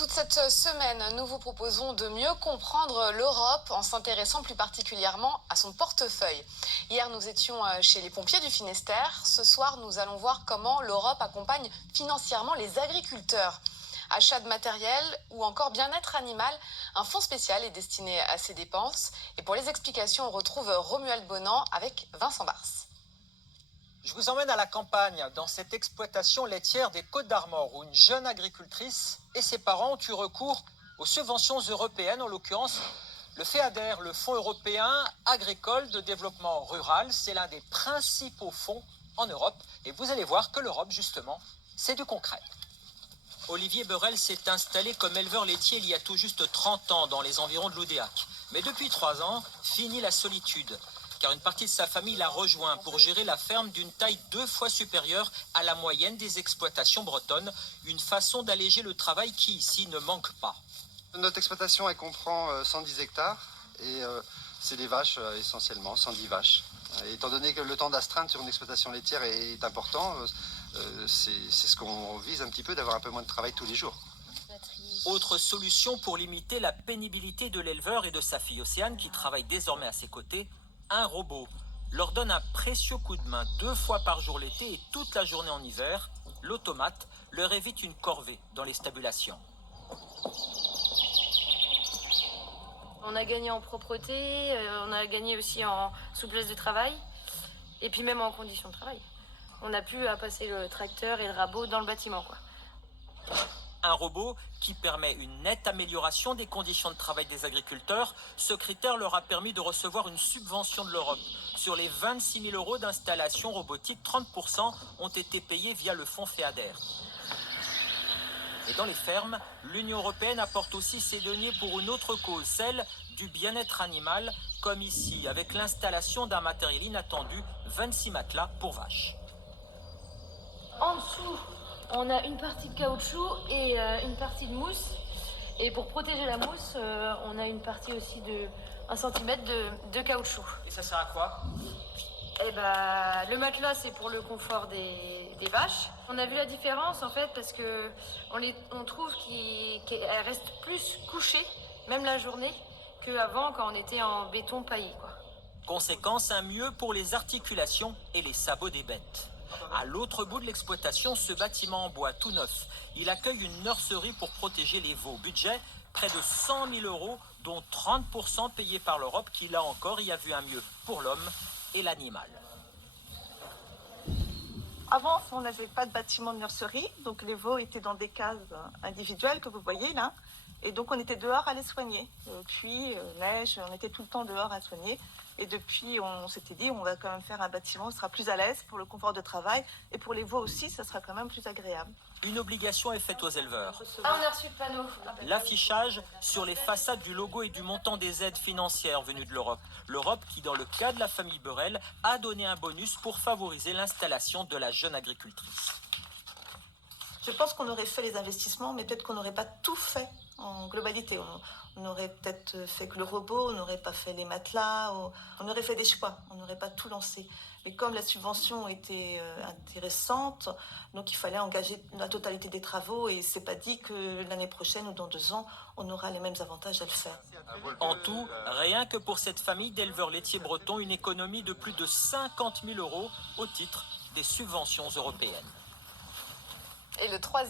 Toute cette semaine, nous vous proposons de mieux comprendre l'Europe en s'intéressant plus particulièrement à son portefeuille. Hier, nous étions chez les pompiers du Finistère. Ce soir, nous allons voir comment l'Europe accompagne financièrement les agriculteurs. Achat de matériel ou encore bien-être animal, un fonds spécial est destiné à ces dépenses. Et pour les explications, on retrouve Romuald Bonan avec Vincent Bars. Je vous emmène à la campagne, dans cette exploitation laitière des Côtes-d'Armor, où une jeune agricultrice et ses parents ont eu recours aux subventions européennes, en l'occurrence le FEADER, le Fonds européen agricole de développement rural. C'est l'un des principaux fonds en Europe. Et vous allez voir que l'Europe, justement, c'est du concret. Olivier Beurel s'est installé comme éleveur laitier il y a tout juste 30 ans dans les environs de Loudéac. Mais depuis 3 ans, fini la solitude, car une partie de sa famille l'a rejoint pour gérer la ferme d'une taille 2 fois supérieure à la moyenne des exploitations bretonnes, une façon d'alléger le travail qui ici ne manque pas. Notre exploitation, elle comprend 110 hectares et c'est des vaches essentiellement, 110 vaches. Étant donné que le temps d'astreinte sur une exploitation laitière est important, c'est ce qu'on vise un petit peu, d'avoir un peu moins de travail tous les jours. Autre solution pour limiter la pénibilité de l'éleveur et de sa fille Océane, qui travaille désormais à ses côtés, un robot leur donne un précieux coup de main 2 fois par jour l'été et toute la journée en hiver. L'automate leur évite une corvée dans les stabulations. On a gagné en propreté, on a gagné aussi en souplesse de travail, et puis même en conditions de travail. On n'a plus à passer le tracteur et le rabot dans le bâtiment, quoi. Un robot qui permet une nette amélioration des conditions de travail des agriculteurs. Ce critère leur a permis de recevoir une subvention de l'Europe. Sur les 26 000 euros d'installation robotique, 30% ont été payés via le fonds FEADER. Et dans les fermes, l'Union européenne apporte aussi ses deniers pour une autre cause, celle du bien-être animal, comme ici, avec l'installation d'un matériel inattendu, 26 matelas pour vaches. En dessous, on a une partie de caoutchouc et une partie de mousse. Et pour protéger la mousse, on a une partie aussi de 1 cm de caoutchouc. Et ça sert à quoi ? Et le matelas, c'est pour le confort des vaches. On a vu la différence en fait parce que on trouve qu'elles restent plus couchées, même la journée, qu'avant quand on était en béton paillé, quoi. Conséquence, un mieux pour les articulations et les sabots des bêtes. À l'autre bout de l'exploitation, ce bâtiment en bois tout neuf. Il accueille une nurserie pour protéger les veaux. Budget, près de 100 000 euros, dont 30% payés par l'Europe, qui là encore y a vu un mieux pour l'homme et l'animal. Avant, on n'avait pas de bâtiment de nurserie, donc les veaux étaient dans des cases individuelles que vous voyez là. Et donc on était dehors à les soigner. Pluie, neige, on était tout le temps dehors à soigner. Et depuis, on s'était dit, on va quand même faire un bâtiment, on sera plus à l'aise pour le confort de travail. Et pour les veaux aussi, ça sera quand même plus agréable. Une obligation est faite aux éleveurs. Ah, on a reçu le panneau. L'affichage sur les façades du logo et du montant des aides financières venues de l'Europe. L'Europe qui, dans le cas de la famille Beurel, a donné un bonus pour favoriser l'installation de la jeune agricultrice. Je pense qu'on aurait fait les investissements, mais peut-être qu'on n'aurait pas tout fait en globalité. On aurait peut-être fait que le robot, on n'aurait pas fait les matelas, on aurait fait des choix, on n'aurait pas tout lancé. Mais comme la subvention était intéressante, donc il fallait engager la totalité des travaux et c'est pas dit que l'année prochaine ou dans 2 ans, on aura les mêmes avantages à le faire. En tout, rien que pour cette famille d'éleveurs laitiers bretons, une économie de plus de 50 000 euros au titre des subventions européennes. Et le troisième